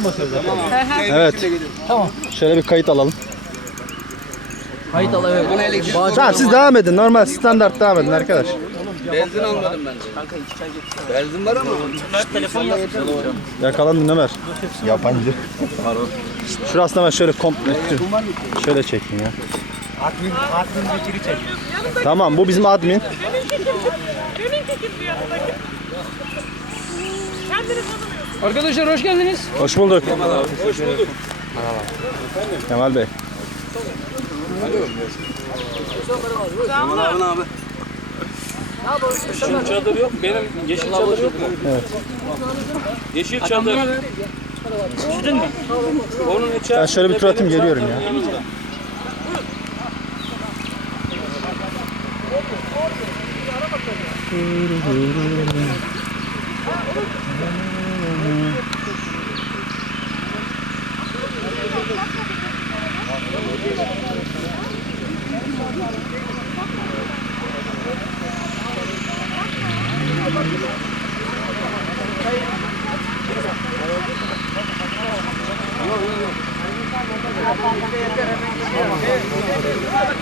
mı basıyoruz? Evet. Şöyle bir kayıt alalım. Kayıt al evet. Tamam siz devam edin. Normal standart devam edin arkadaş. Benzin almadım ben de. Benzin var ama. Yakalandın Ömer. Yabancı. Şurasına ben şöyle komple şöyle çekeyim ya. Admin, admin Bekir'i çek. Tamam bu bizim admin. Benimki kim? Benimki kim bu yanındaki? Kendini tanımıyorsun. Arkadaşlar hoş geldiniz. Hoş bulduk. Kemal Bey. Aman abi abi. Çadır yok. Benim yeşil çadır yok mu? Evet. Yeşil çadır. Üşüdün mü? Onun içi. Ben şöyle bir tur atayım geliyorum ya.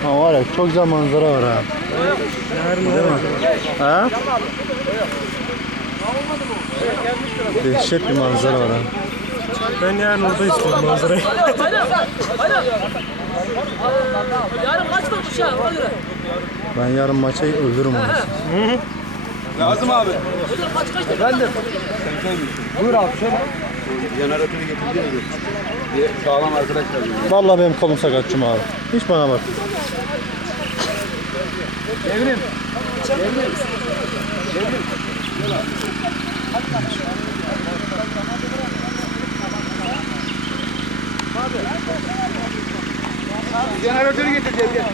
Ha var ya çok güzel manzara var ha. Ha? Dehşet bir manzara var ha. Ben yarın orada istiyorum manzarayı. Ben yarın maça öldürürüm onu. Lazım abi. Jeneratörü getirdi mi? Bir sağlam arkadaşlar. Vallahi benim kolum sakatçım abi. Hiç bana bak. Jeneratörü getir gel gel.